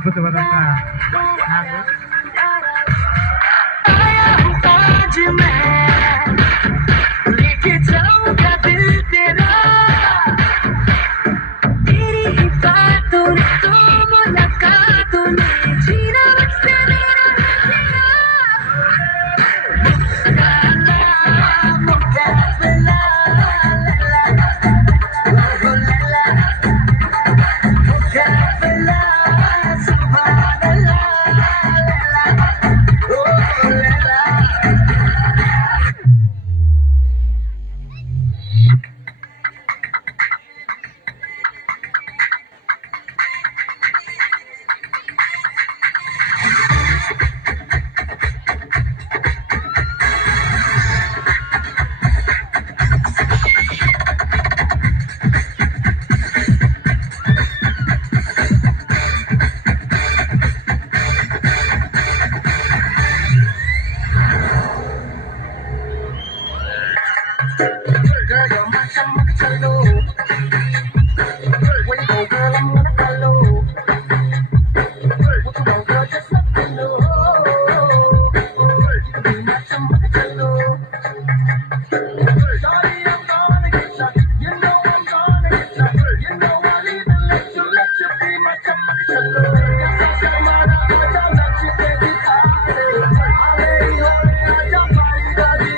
अद्भुतवाद हाಡು आज मैं लेके जाऊंगा दिल तेरा तेरी ही बातों ने तो मुलाकातों ने जीना मुझसे मेरा मुकाबला मुकाबला सुभान अल्लाह ओ Laila Girl, you're my chalo. When you go, girl, I'm gonna follow. What you want, girl, just let me know. You can be my chalo. Shawty, I'm gonna get ya. You know I'm gonna get ya. You know I'll even let you be my chalo. Yes, I say, man, I'll let you take it high. Hey, hey, I party, party,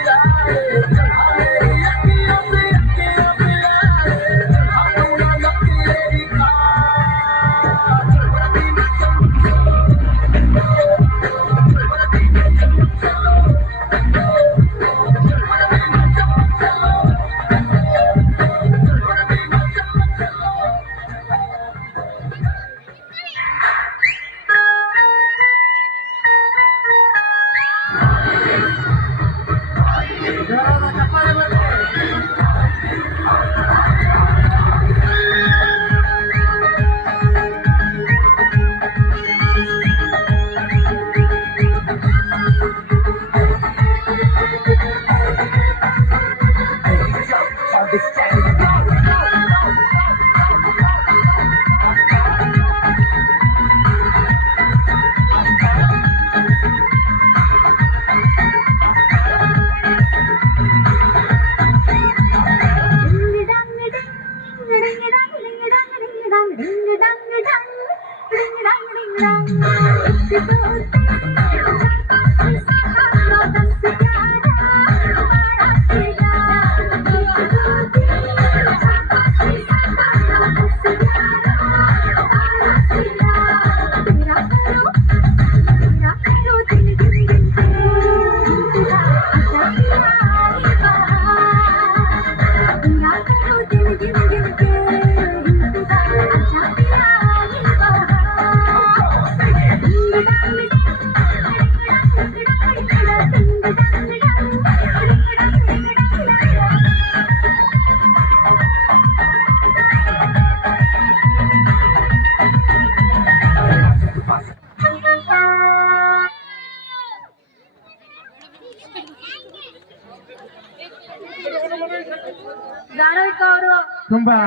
ತುಂಬಾ